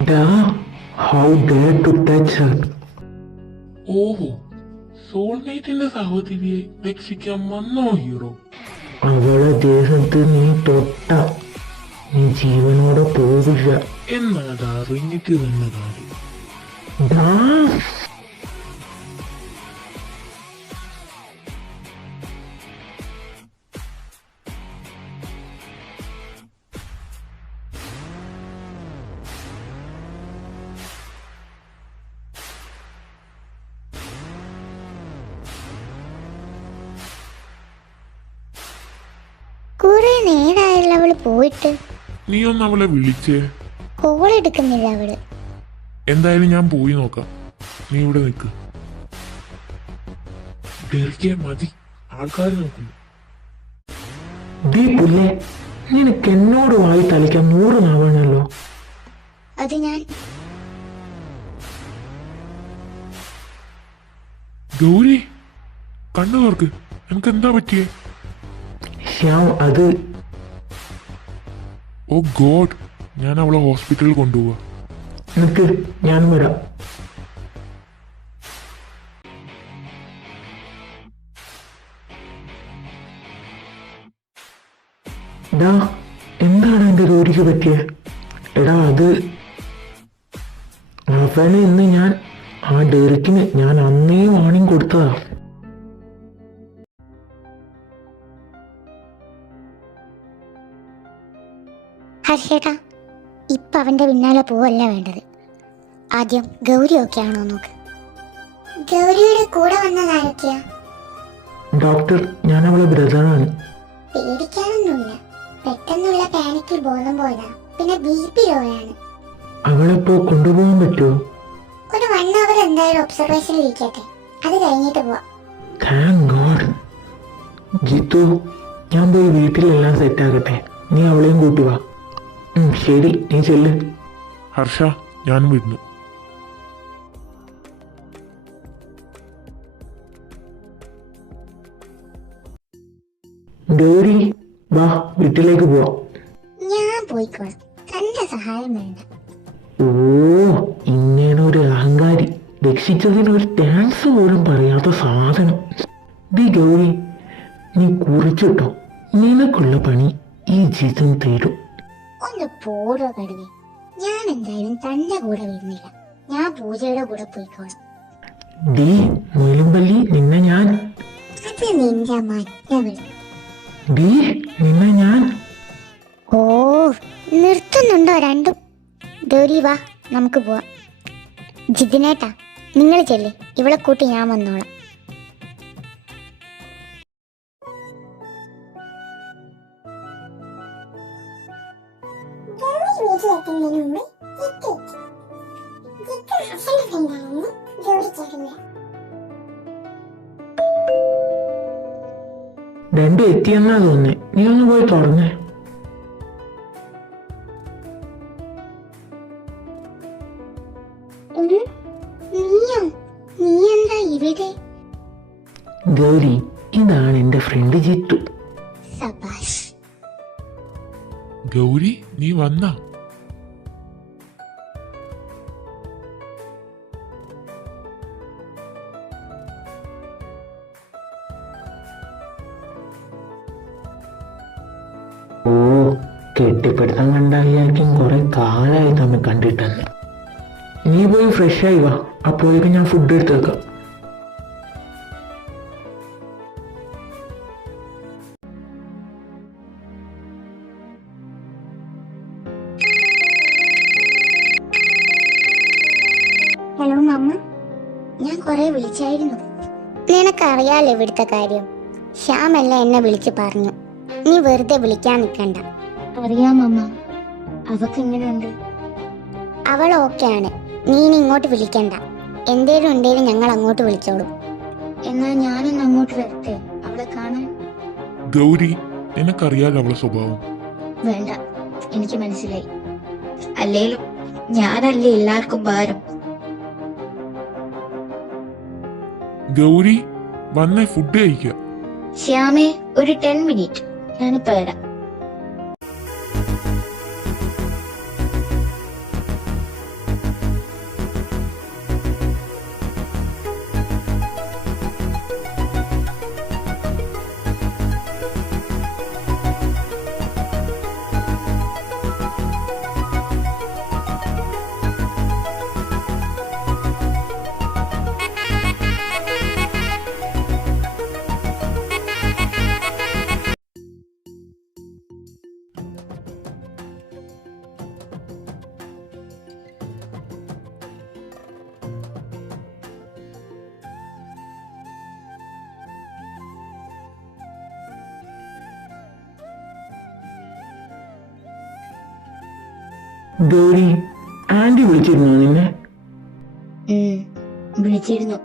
How dare to touch her? ഓഹോ, സോൾമേറ്റിന്റെ സഹോദരിയെ രക്ഷിക്കാൻ വന്നോ ഹീറോ? അവളെ ദേശത്ത് നീ തൊട്ട നീ ജീവനോടെ പോവില്ല. എന്നാടാ റിങ്ങിക്ക് തന്നെ കാര്യം. ഡാ, കുറെ നേരമായല്ലോ അവള് പോയിട്ട്. നീ ഒന്ന് അവളെ വിളിച്ചേ. കോൾ എടുക്കുന്നില്ല അവള്. എന്തായാലും ഞാൻ പോയി നോക്കാം, നീ ഇവിടെ നിൽക്ക്. ഡെറിക്കെ മതി, ആൾക്കാർ നോക്കുന്നു. ഡീ പുല്ലേ, നിനക്ക് എന്നോട് വായി തളിക്കാൻ 100 നാവാണല്ലോ. അത് ഞാൻ ഗൗരി, കണ്ണു തുറക്ക്, എനിക്ക് എന്താ പറ്റിയേ? ശ്യാം, അത് ഓ ഗോഡ്, ഞാൻ അവളെ ഹോസ്പിറ്റലിൽ കൊണ്ടുപോവാ. നിനക്ക് ഞാനും വരാം. ഡാ, എന്താണ് എന്റെ ജോലിക്ക് പറ്റിയ? എടാ, അത് അവനെ ഇന്ന് ഞാൻ ആ ഡെറിക്കിന് ഞാൻ അന്നേ വാണിംഗ് കൊടുത്തതാ. ഹർഷേട്ടാ, ഇപ്പൊ അവന്റെ പിന്നാലെ പോവല്ല വേണ്ടത്. ആദ്യം ഗൗരി ഒക്കെ ആണോ നോക്ക്. ഗൗരിയുടെ കൂടെ വന്നതാരൊക്കെയാ? ഡോക്ടർ, ഞാൻ അവളെ ബ്രദറാണ്. പേടിക്കാനൊന്നുമില്ല, പെട്ടെന്നുള്ള പാനിക്കിൽ ബോധം പോയതാ. പിന്നെ BP ലോയാണ്. അവളെപ്പോ കൊണ്ടുപോകാൻ പറ്റുമോ? ഒരു 1 hour എന്തായാലും ഒബ്സർവേഷനിൽ ഇരിക്കട്ടെ, അത് കഴിഞ്ഞിട്ട് പോവാം. Thank God. ജിത്തു, ഞാൻ പോയി വീട്ടിലെല്ലാം സെറ്റാക്കട്ടെ, നീ അവളെയും കൂട്ടി വാ. ശരി, നീ ചെല്ല്. ഹർഷ, ഞാനും വരുന്നു. ഗൗരി, വാ, വീട്ടിലേക്ക് പോവാം. ഞാൻ പോയിക്കോളാം, തന്റെ സഹായം വേണ്ട. ഓ, ഇങ്ങനെ ഒരു അഹങ്കാരി, രക്ഷിച്ചതിന് ഒരു താങ്ക്സ് പോലും പറയാത്ത സാധനം. ദി ഗൗരി, നീ കുറിച്ചിട്ടോ, നിനക്കുള്ള പണി ഈ ജിതൻ തരും. ഒന്ന് പോടോ കടുവേ, ഞാൻ എന്തായാലും തന്റെ കൂടെ വരുന്നില്ല. ഞാൻ പൂജയുടെ കൂടെ പോയിക്കോളാം. ഡി മുയലുംപല്ലി, നിന്നെ ഞാൻ അത് നിന്റെ മറ്റവൾ. ഡി നിന്നെ ഞാൻ ഓ, നിർത്തുന്നുണ്ടോ രണ്ടും? ഗൗരി വാ, നമുക്ക് പോവാം. ജിതിനേട്ടാ, നിങ്ങൾ ചെല്ലേ, ഇവളെ കൂട്ടി ഞാൻ വന്നോളാം. രണ്ടും എത്തിയെന്നാ തോന്നുന്നേ, നീ ഒന്ന് പോയി തുറന്നേ. നീയോ? നീ എന്താ ഇവിടെ? ഗൗരി, ഇതാണ് എന്റെ ഫ്രണ്ട് ജിത്തു. സബാഷ്. ഗൗരി, നീ വന്നാ? ഓ, കെട്ടിപ്പിടുത്തം കണ്ടായിരിക്കും കുറെ കാലായി തമ്മിൽ കണ്ടിട്ടെന്ന്. നീ പോയി ഫ്രഷ് ആയി വാ, അപ്പോഴേക്കും ഞാൻ ഫുഡ് എടുത്ത് വെക്കാം. ഹലോ മമ്മ, ഞാൻ കുറെ വിളിച്ചായിരുന്നു. നിനക്കറിയാലോ ഇവിടുത്തെ കാര്യം. ശ്യാമല്ല എന്നെ വിളിച്ച് പറഞ്ഞു. നീ വെറുതെ വിളിക്കാൻ നിൽക്കണ്ട. അറിയാം അമ്മ, അവക്ക് എങ്ങനെയുണ്ട്? അവൾ ഓക്കെയാണ്, നീ ഇനി ഇങ്ങോട്ട് വിളിക്കണ്ട. എന്തേലും ഉണ്ടേലും ഞങ്ങൾ അങ്ങോട്ട് വിളിച്ചോളും. എന്നാൽ ഞാനൊന്ന് അങ്ങോട്ട് വരട്ടെ അവളെ കാണാൻ? ഗൗരി, നിനക്കറിയാലോ അവളെ സ്വഭാവം. വേണ്ട, എനിക്ക് മനസ്സിലായി. അല്ലേലും ഞാനല്ലേ എല്ലാവർക്കും ഭാരം. ഗൗരി, വന്നേ ഫുഡ് കഴിക്കുക. ശ്യാമേ, ഒരു 10 മിനിറ്റ്, ഞാനിപ്പോ വരാം. ഗൗരി, ആന്റി വിളിച്ചിരുന്നോ നിന്നെ? വിളിച്ചിരുന്നു.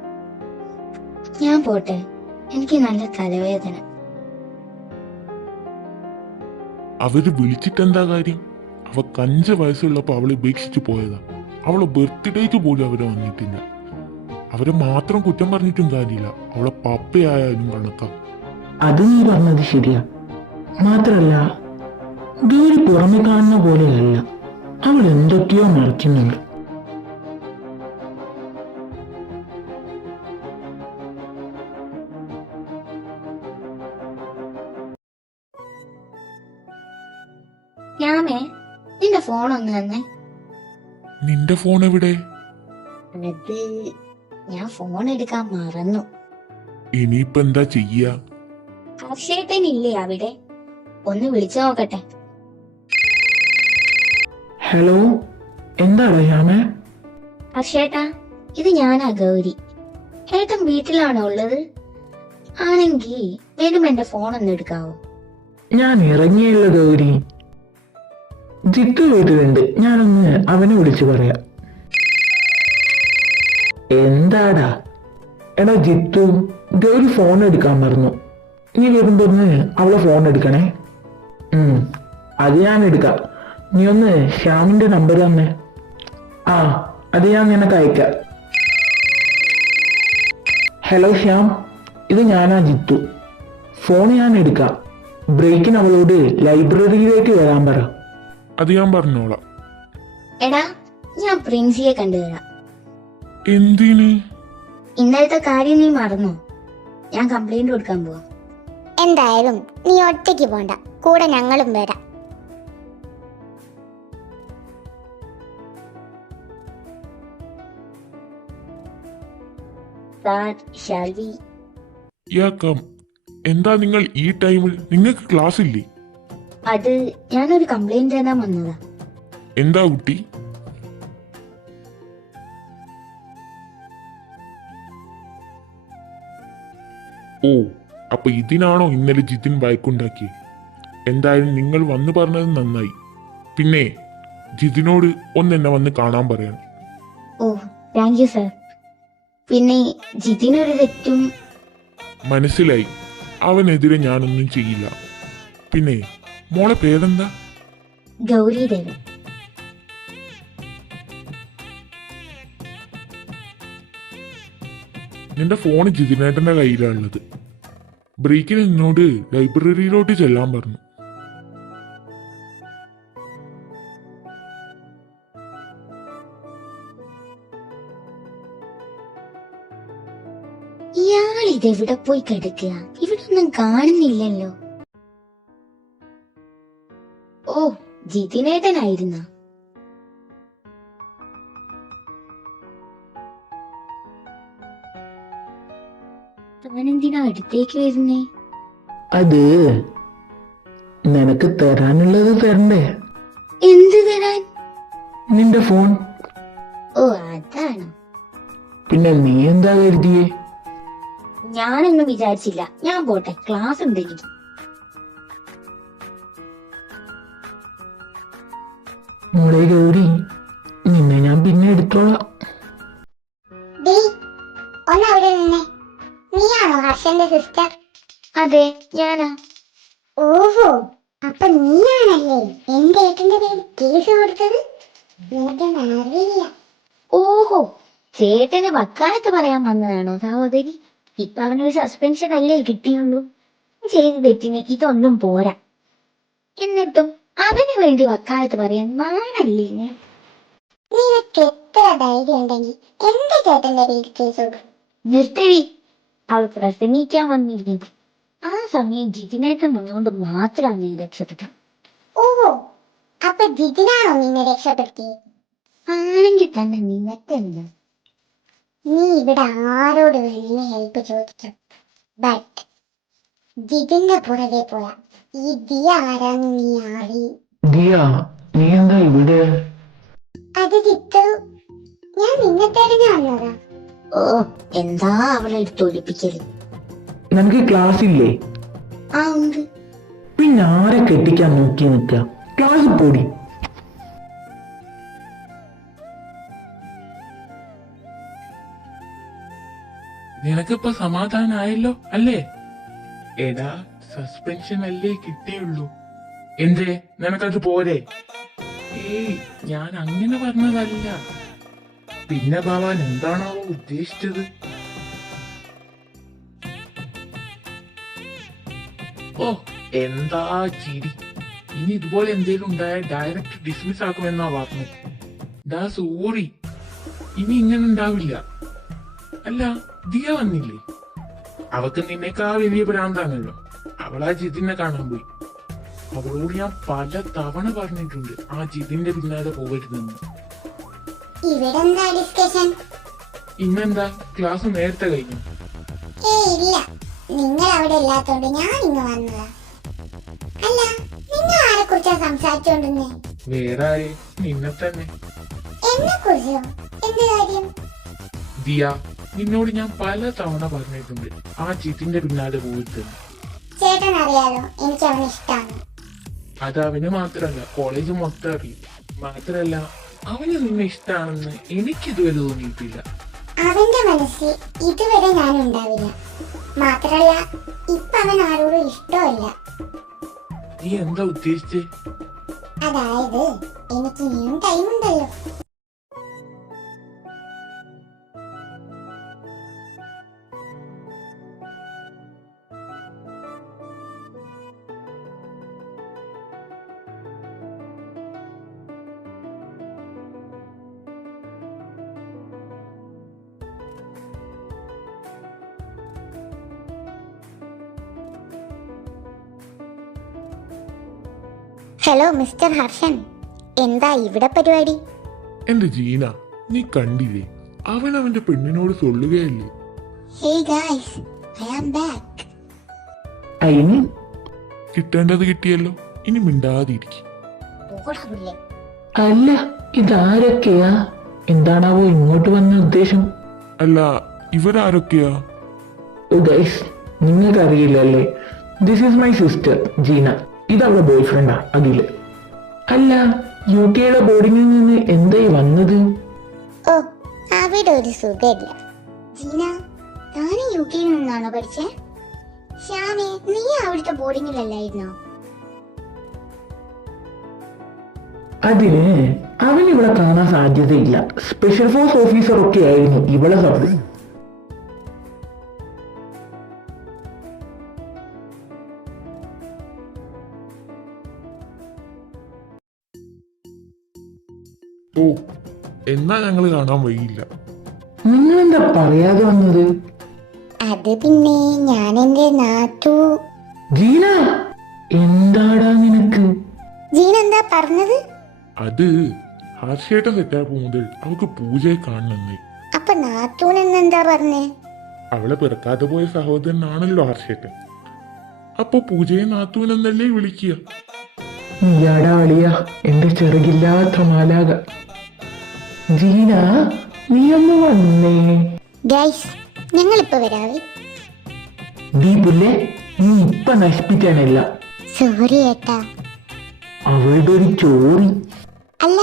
ഞാൻ പോട്ടെ, എനിക്ക് നല്ല തലവേദന. അവര് വിളിച്ചിട്ടെന്താ കാര്യം? അവക്ക് 5 വയസ്സുള്ളപ്പോ അവളെ ഉപേക്ഷിച്ചു പോയതാ. അവളെ ബർത്ത്ഡേക്ക് പോലും അവര് വന്നിട്ടില്ല. അവരെ മാത്രം കുറ്റം പറഞ്ഞിട്ടും കാര്യമില്ല. അവളെ പപ്പയായാലും കണക്കാ. അത് നീ പറഞ്ഞത് ശരിയാ. മാത്രല്ല, ഗൗരി പുറമെ കാണുന്ന പോലെയല്ല. അവൾ എന്തൊക്കെയോ മറക്കുന്നുണ്ട്. ഞാമേ, നിന്റെ ഫോൺ ഒന്ന് തന്നെ. നിന്റെ ഫോൺ എവിടെ? അത് ഞാൻ ഫോൺ എടുക്കാൻ മറന്നു. ഇനിയിപ്പോ എന്താ ചെയ്യാ? ഹർഷേട്ടനില്ലേ അവിടെ? ഒന്ന് വിളിച്ചു നോക്കട്ടെ. ഹലോ, എന്താടാ ശ്യാമേ? ഹർഷേട്ടാ, ഇത് ഞാനാ ഗൗരി. ഏട്ടൻ വീട്ടിലാണോ ഉള്ളത്? ആണെങ്കി വേഗം എന്റെ ഫോൺ ഒന്ന് എടുക്കാവോ? ഞാൻ ഇറങ്ങിയല്ലോ ഗൗരി. ജിത്തു വീട്ടിലുണ്ട്. ഞാനൊന്ന് അവനെ വിളിച്ചു പറയാം. എന്താടാ? എടാ ജിത്തു, ഗൗരി ഫോൺ എടുക്കാൻ മറന്നു. നീ വരുമ്പോ ഒന്ന് അവളെ ഫോൺ എടുക്കണേ. അത് ഞാൻ എടുക്കാം. നീ ഒന്ന് ശ്യാമിന്റെ നമ്പർ തന്നെ. ആ, അത് ഞാൻ നിനക്ക് അയക്കാം. ഹലോ ശ്യാം, ഇത് ഞാനാ ജിത്തു. ഫോൺ ഞാൻ എടുക്കാം. ബ്രേക്കിന് അവളോട് ലൈബ്രറിയിലേക്ക് വരാൻ പറ. അത് ഞാൻ പറഞ്ഞോളാം. എടാ, ഞാൻ പ്രിൻസിയെ കണ്ടുവരാം. എന്തിന്? ഇന്നലത്തെ കാര്യം നീ മറന്നോ? ഞാൻ കംപ്ലൈന്റ് കൊടുക്കാൻ പോവാ. എന്തായാലും നീ ഒറ്റയ്ക്ക് പോണ്ട, കൂടെ ഞങ്ങളും വരാം. എന്താ നിങ്ങൾ ഈ ടൈമിൽ? നിങ്ങൾക്ക് ക്ലാസ് ഇല്ലേ? അത് ഞാനൊരു കംപ്ലൈന്റ് തരാൻ വന്നതാ. എന്താ കുട്ടി? ഓ, അപ്പൊ ഇതിനാണോ ഇന്നലെ ജിതിൻ ബൈക്കുണ്ടാക്കി? എന്തായാലും നിങ്ങൾ വന്നു പറഞ്ഞത് നന്നായി. പിന്നെ ജിതിനോട് എന്നെ വന്ന് കാണാൻ പറയണം. ഓ, താങ്ക് യു സർ. പിന്നെ ജിതിനൊരു തെറ്റും മനസ്സിലായി. അവനെതിരെ ഞാനൊന്നും ചെയ്യില്ല. പിന്നെ മോളെ പേരെന്താ? ഗൗരി ദേവൻ. നിന്റെ ഫോൺ ജിതിനേട്ടന്റെ കയ്യിലാണുള്ളത്. ബ്രേക്കിന് നിന്നോട് ലൈബ്രറിയിലോട്ട് ചെല്ലാൻ പറഞ്ഞു. ഇയാൾ ഇതെവിടെ പോയി കിടക്കുക? ഇവിടെ ഒന്നും കാണുന്നില്ലല്ലോ. ഓ, ജിതിനേട്ടനായിരുന്ന. താനെന്തിനാ അടുത്തേക്ക് വരുന്നേ? അത് നിനക്ക് തരാനുള്ളത് തരണ്ടേ? എന്ത് തരാൻ? നിന്റെ ഫോൺ. ഓ, അതാണോ? പിന്നെ നീ എന്താ കരുതിയേ? ഞാനൊന്നും വിചാരിച്ചില്ല. ഞാൻ പോട്ടെ, ക്ലാസ് ഉണ്ട് എനിക്ക്. മോളെ ഗൗരി, നിന്നെ ഞാൻ പിന്നെ എടുത്തോളാം. ഒന്ന് അവിടെ നിന്നെ. നീയാണോ ഹർഷന്റെ സിസ്റ്റർ? അതെ, ഞാനാ. ഓഹോ, അപ്പൊ നീയാണല്ലേ എന്റെ ഏട്ടന്റെ പേര് കേസ് കൊടുത്തത്? അറിയില്ല. ഓഹോ, ചേട്ടന് വക്കാലത്ത് പറയാൻ വന്നതാണോ സഹോദരി? ഇപ്പൊ അവനൊരു സസ്പെൻഷൻ അല്ലേ കിട്ടിയുള്ളൂ. ചെയ്ത് തെറ്റിന് ഇതൊന്നും പോരാ. എന്നിട്ടും അവന് വേണ്ടി വക്കാലത്ത് പറയാൻ നാണല്ലേ? നിനക്ക് എത്ര ധൈര്യം ഉണ്ടെങ്കിൽ എന്റെ ചേട്ടന്റെ പേര് കേസ് കൊടുക്കും? നിർത്തവി. അവൾ പ്രസംഗിക്കാൻ വന്നിരുന്നത്. ആ സമയം ജിതിനേട്ടൻ വന്നുകൊണ്ട് മാത്രമാണ് നീ രക്ഷപ്പെട്ടത്. ഓഹോ, അപ്പൊ ജിതിനാണോ നിന്നെ രക്ഷപ്പെടുത്തിയത്? ആണെങ്കിൽ തന്നെ നിനക്കെന്താ? നീ ഇവിടെ ആരോട് വേണമെങ്കിൽ ഹെൽപ്പ് ചോദിക്കും. ബട്ട് ജിതിന്റെ പുറകെ പോയാ ഈ ദിയ ആരാന്ന് നീ അറിയും. ദിയ, നീ എന്താ ഇവിടെ? അത് ജിത്തു, ഞാൻ നിന്നെ തെരഞ്ഞു വന്നതാ. ഓ, എന്താ അവളെ തൊലിപ്പിക്കല്? നിനക്ക് ക്ലാസ് ഇല്ലേ? ആ, ഉണ്ട്. പിന്നെ ആരെ കെട്ടിക്കാൻ നോക്കി നിൽക്കുക? ക്ലാസ് പോടി. നിനക്കിപ്പോ സമാധാനായല്ലോ അല്ലേ? എടാ, സസ്പെൻഷൻ അല്ലേ കിട്ടിയുള്ളൂ. എന്തേ, നിനക്കത് പോരെ? ഏയ്, ഞാൻ അങ്ങനെ പറഞ്ഞതല്ല. പിന്നെ ഭവാൻ എന്താണോ ഉദ്ദേശിച്ചത്? ഓ, എന്താ ചിരി. ഇനി ഇതുപോലെ എന്തേലും ഉണ്ടായാൽ ഡയറക്റ്റ് ഡിസ്മിസ് ആക്കുമെന്നാ പറഞ്ഞത്. ഡാ സോറി, ഇനി ഇങ്ങനെ ഉണ്ടാവില്ല. അല്ല, ദിയ വന്നില്ലേ? അവക്ക് നിന്നേക്കാ വലിയ ഭ്രാന്താണല്ലോ. അവളാ ജിതിനെ കാണാൻ പോയി. അവളോട് ഞാൻ പല തവണ പറഞ്ഞിട്ടുണ്ട് ആ ജിതിന്റെ പിന്നാലെ പോകരുതെന്ന്. ഇവിടെ എന്താ ഡിസ്കഷൻ? ഇന്നെന്താ ക്ലാസ് നേരത്തെ കഴിഞ്ഞു? ഇല്ല, നിങ്ങൾ അവിടെ ഇല്ലാത്തോണ്ട് ഞാൻ ഇങ്ങ് വന്നതാ. അല്ല, നിങ്ങൾ ആരെ കുറിച്ചാ സംസാരിച്ചോണ്ടിരുന്നേ? വേറെ ആരെ? നിന്നെ തന്നെ. എന്നെ കുറിച്ചോ? എന്ത് കാര്യം? ദിയ, നിന്നോട് ഞാൻ പല തവണ പറഞ്ഞിട്ടുണ്ട് ആ ജിതിന്റെ പിന്നാലെ പോകരുതെന്ന്. ചേട്ടൻ അറിയാലോ, എനിക്ക് അവനെ ഇഷ്ടമാണ്. അത് അവന് മാത്രല്ല, കോളേജ് മൊത്തം അറിയും. മാത്രല്ല, അവന് നിന്നെ ഇഷ്ടാണെന്ന് എനിക്കിതുവരെ തോന്നിയിട്ടില്ല. അവന്റെ മനസ്സിൽ ഇതുവരെ ഞാൻ ഉണ്ടാവില്ല. മാത്രല്ല, ഇപ്പൊ അവൻ ആരോടും ഇഷ്ടമല്ല. നീ എന്താ ഉദ്ദേശിച്ചേ? അതായത് എനിക്ക് ഇനിയും ടൈമുണ്ടല്ലോ. ഹലോ മിസ്റ്റർ ഹർഷൻ, എന്താ ഇവിടെ പരിപാടി? എന്റെ ജീന, നീ കണ്ടില്ലേ? അവൻ അവന്റെ പെണ്ണിനോട് സൊല്ലുകയല്ലേ. Hey guys, I am back. അതിന് കിട്ടേണ്ടത് കിട്ടിയല്ലോ, ഇനി മിണ്ടാതിരിക്കും. അല്ല, ഇതാരൊക്കെയാ? എന്താണാവോ ഇങ്ങോട്ട് വന്ന ഉദ്ദേശം? അല്ല, ഇവരാരൊക്കെയാ? ഓ ഗൈസ്, നിങ്ങൾക്കറിയില്ലല്ലേ? This is my sister Jeena. ഇതവളുടെ ബോയ് ഫ്രണ്ടാ അഖില്. അല്ല, യു കെയുടെ ബോർഡിങ്ങിൽ നിന്ന് എന്തായി വന്നത്? ഓ, അവിടെ ഒരു സുഖമില്ല. ജീന, താന് യു കെയിൽ നിന്നാണോ പഠിച്ചേ? ശ്യാമേ, നീ അവിടുത്തെ ബോർഡിങ്ങിലല്ലായിരുന്നോ? അതിന് അവൻ ഇവിടെ കാണാൻ സാധ്യതയില്ല. സ്പെഷ്യൽ ഫോഴ്സ് ഓഫീസർ ഒക്കെ ആയിരുന്നു ഇവളെ സബ്. ഓ, എന്നാ ഞങ്ങള് കാണാൻ വഴിയില്ല. നിങ്ങളെന്താ പറയാതെ വന്നത്? അത് പിന്നെ ഞാൻ എന്റെ നാട്ടു. ജീന, എന്താടാ നിനക്ക്? ജീന എന്താ പറഞ്ഞത്? അത് ഹർഷേട്ട സെറ്റാപ്പ് മുതൽ അവക്ക് പൂജയെ കാണണമെന്നേ. അപ്പൊ നാത്തൂൻ എന്നെന്താ പറഞ്ഞേ? അവളെ പിറക്കാതെ പോയ സഹോദരനാണല്ലോ ഹർഷേട്ടൻ. അപ്പൊ പൂജയെ നാത്തൂനെന്നല്ലേ വിളിക്കുക. നീയാടാ അളിയ, എന്റെ ചെറുകില്ലാത്ത മാലാക. ജീന, നീ ഒന്ന് വന്നേ. ഗൈസ്, ഞങ്ങളിപ്പോ വരാവേ. ദീപുല്ലേ, നീ ഇപ്പൊ നശിപ്പിക്കാനല്ല. സോറി ഏട്ടാ. അവളുടെ ഒരു ചോറി. അല്ല,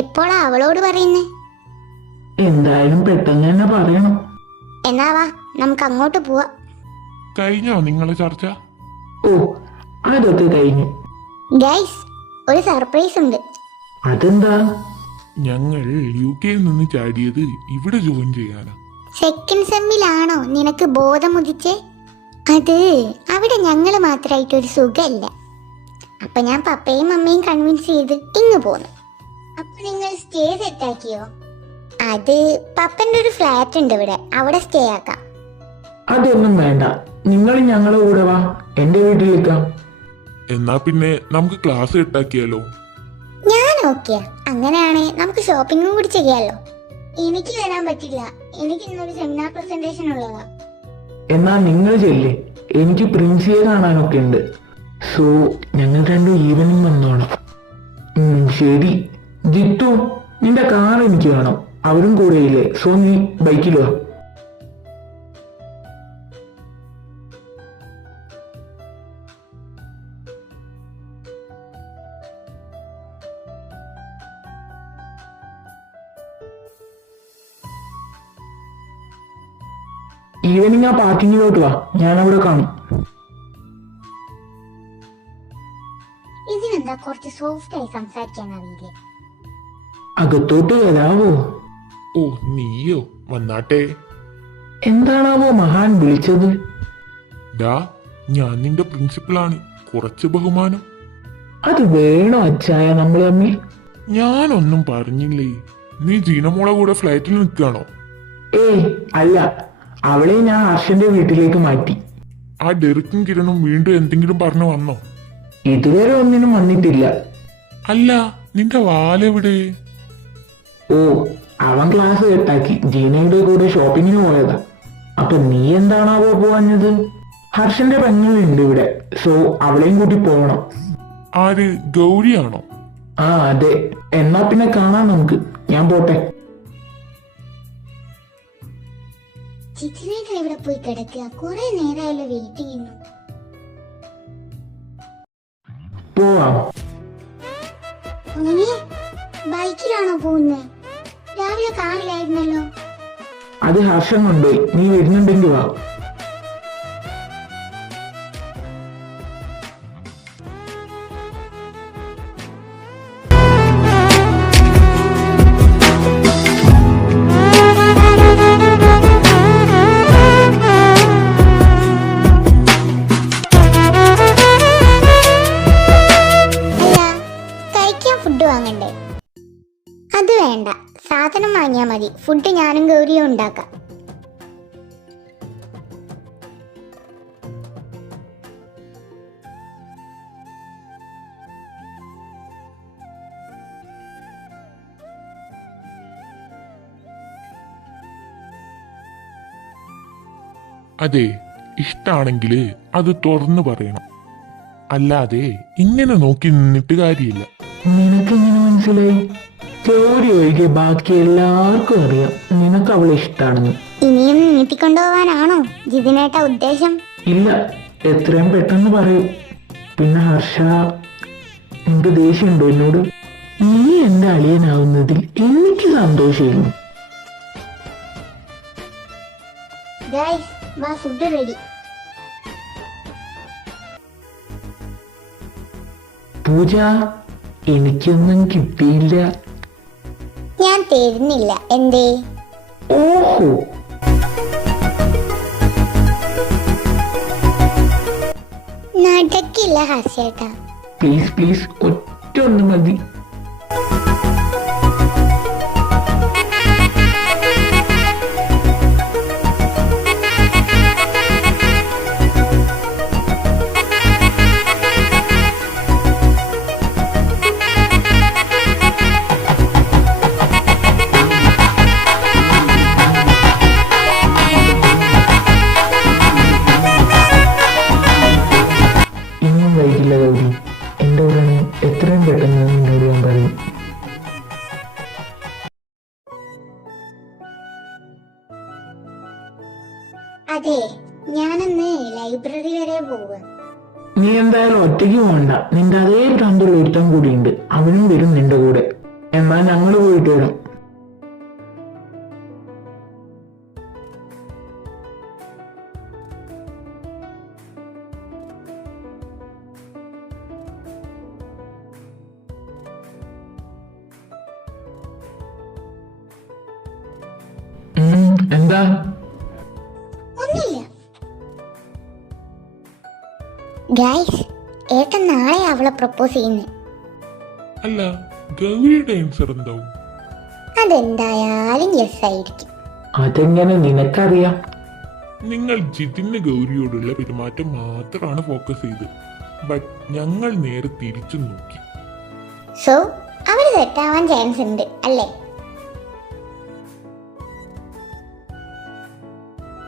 എപ്പോഴാ അവളോട് പറയുന്നേ? എന്തായാലും പെട്ടെന്ന് തന്നെ പറയണം. എന്നാ വാ, നമുക്ക് അങ്ങോട്ട് പോവാ. കഴിഞ്ഞോ നിങ്ങളെ ചർച്ച? ഓ, അതൊക്കെ കഴിഞ്ഞു. ഗൈസ്, ഒരു സർപ്രൈസ് ഉണ്ട്. അതെന്താ? ഞങ്ങൾ യു കെയിൽ നിന്ന് ചാടിയത് ഇവിടെ ജോയിൻ ചെയ്യാനാ. സെക്കൻഡ് സെമ്മിലാണോ നിനക്ക് ബോധമുദിച്ചേ? അത് അവിടെ ഞങ്ങള് മാത്രമായിട്ടൊരു സുഖമില്ല. അപ്പൊ ഞാൻ പപ്പയും അമ്മയും കൺവിൻസ് ചെയ്ത് ഇങ്ങ് പോന്നു. അപ്പൊ നിങ്ങൾ സ്റ്റേ സെറ്റാക്കിയോ? അത് പപ്പന്റെ ഒരു ഫ്ലാറ്റ് ഉണ്ട് ഇവിടെ, അവിടെ സ്റ്റേ ആക്കാം. അതൊന്നും വേണ്ട, നിങ്ങൾ ഞങ്ങളെ കൂടെ വാ, എന്റെ വീട്ടിലേക്കാം. എന്നാ പിന്നെ നമുക്ക് ക്ലാസ് കെട്ടാക്കിയാലോ? ഞാൻ ഓക്കെ. അങ്ങനെയാണെ നമുക്ക് ഷോപ്പിംഗും കൂടി ചെയ്യാലോ. എനിക്ക് വരാൻ പറ്റില്ല, എനിക്ക് ഇന്നൊരു സെമിനാർ പ്രസന്റേഷൻ ഉള്ളതാ. എന്നാ നിങ്ങൾ ചെല്ലേ, എനിക്ക് പ്രിൻസിയെ കാണാനൊക്കെ ഉണ്ട്. സോ ഞങ്ങൾ രണ്ടും ഈവനിങ് വന്നോണം. ശരി. ജിത്തു, നിന്റെ കാർ എനിക്ക് വേണം. അവരും കൂടെയില്ലേ? സോ നീ ബൈക്കിൽ വാ. ഈവനിങ് ആ പാർക്കിങ്ങിലോട്ട് വാ, ഞാനവിടെ കാണും. ഇതിനെന്താ കുറച്ച് സോഫ്റ്റ് ആയി സംസാരിക്കാൻ അറിയില്ലേ? അകത്തോട്ട് വരാവോ? ഓ നീയോ, വന്നാട്ടെ. എന്താണാവോ മഹാൻ വിളിച്ചത്? ഡാ, ഞാൻ നിന്റെ പ്രിൻസിപ്പളാണ്, കുറച്ച് ബഹുമാനം. അത് വേണോ അച്ചായ നമ്മൾ തമ്മിൽ? ഞാനൊന്നും പറഞ്ഞില്ലേ. നീ ജീനമോളെ കൂടെ ഫ്ലാറ്റിൽ നിൽക്കുകയാണോ? ഏയ് അല്ല, അവളെ ഞാൻ ഹർഷന്റെ വീട്ടിലേക്ക് മാറ്റി. ആ ഡെറിക്കും കിരണും വീണ്ടും എന്തെങ്കിലും പറഞ്ഞു വന്നോ? ഇതുവരെ ഒന്നിനും വന്നിട്ടില്ല. അല്ല, നിന്റെ വാലെവിടെ? ഓ, അവൻ ക്ലാസ് കെട്ടാക്കി ജീനയുടെ കൂടെ ഷോപ്പിങ്ങിന് പോയതാ. അപ്പൊ നീ എന്താണാവോ പോവാഞ്ഞത്? ഹർഷന്റെ പെങ്ങളുണ്ട് ഇവിടെ, സോ അവളെയും കൂട്ടി പോകണം. ആര്, ഗൗരിയാണോ? ആ അതെ. എന്നാ പിന്നെ കാണാം നമുക്ക്. ഞാൻ പോട്ടെ. ചിത്രനേട്ടൻ ഇവിടെ പോയി കിടക്കുക, കുറെ നേരമായല്ലോ വെയിറ്റ് ചെയ്യുന്നു. പോവാം. അങ്ങനെ ബൈക്കിലാണോ പോകുന്നത്? രാവിലെ കാറിലായിരുന്നല്ലോ. അത് ഹർഷൻ കൊണ്ടുപോയി. നീ വരുന്നുണ്ടെങ്കിൽ വാ. അല്ല, കഴിക്കാൻ ഫുഡ് വാങ്ങണ്ടേ? അത് വേണ്ട, സാധനം വാങ്ങിയാ മതി. ഫുഡ് ഞാനും ഗൗരിയും ഉണ്ടാക്കാം. അതെ, ഇഷ്ടാണെങ്കില് അത് തുറന്നു പറയണം. അല്ലാതെ ഇങ്ങനെ നോക്കി നിന്നിട്ട് കാര്യമില്ല. നിനക്കെങ്ങനെ മനസ്സിലായി? ഗൗരി ഒഴികെ ബാക്കി എല്ലാവർക്കും അറിയാം നിനക്ക് അവളെ ഇഷ്ടാണെന്ന്. ഇനിയും നീട്ടിക്കൊണ്ടുപോകാനാണോ ജിതിനേട്ട ഉദ്ദേശം? ഇല്ല, എത്രയും പെട്ടെന്ന് പറയും. പിന്നെ ഹർഷ, നിനക്ക് ദേഷ്യമുണ്ടോ എന്നോട്? നീ എന്റെ അളിയനാവുന്നതിൽ എനിക്ക് സന്തോഷമായിരുന്നു. ഗൈസ്, വാ, ഫുഡ് റെഡി. പൂജ, എനിക്കൊന്നും കിട്ടിയില്ല. ഞാൻ തരുന്നില്ല. എന്തേ? ഓഹോ, നടക്കില്ല ഹർഷേട്ടാ. പ്ലീസ് പ്ലീസ്, ഒറ്റ ഒന്ന് മതി. ഇനിയും വൈകില്ല ഗൗരി. എന്റെ ഉടനെ എത്രയും പെട്ടെന്ന് നിന്നോട് ഞാൻ പറയും. അതെ, ഞാനൊന്ന് ലൈബ്രറി വരെ പോവുക. നീ എന്തായാലും ഒറ്റയ്ക്ക് പോകണ്ട. നിന്റെ അതേ ഭ്രാന്തുള്ള ഒരുത്തം കൂടിയുണ്ട്, അവനും വരും നിന്റെ കൂടെ. എന്നാൽ ഞങ്ങൾ പോയിട്ട് വരാം. എന്താ? ഒന്നുമില്ല. ഗൈസ്, ഏട്ടൻ നാളെ അവളെ പ്രപ്പോസ് ചെയ്യുന്നത്. അല്ല, ഗൗരിയുടെ ആൻസർ എന്താവും? അതെന്തായാലും യെസ് ആയിരിക്കും. അതെങ്ങനെ നിനക്കറിയാം? നിങ്ങൾ ജിതിന് ഗൗരിയോടുള്ള പെരുമാറ്റം മാത്രമാണ് ഫോക്കസ് ചെയ്ത്. ബട്ട് ഞങ്ങൾ നേരെ തിരിച്ചു നോക്കി. സോ അവര് സെറ്റാവാൻ ചാൻസ് ഉണ്ട് അല്ലേ?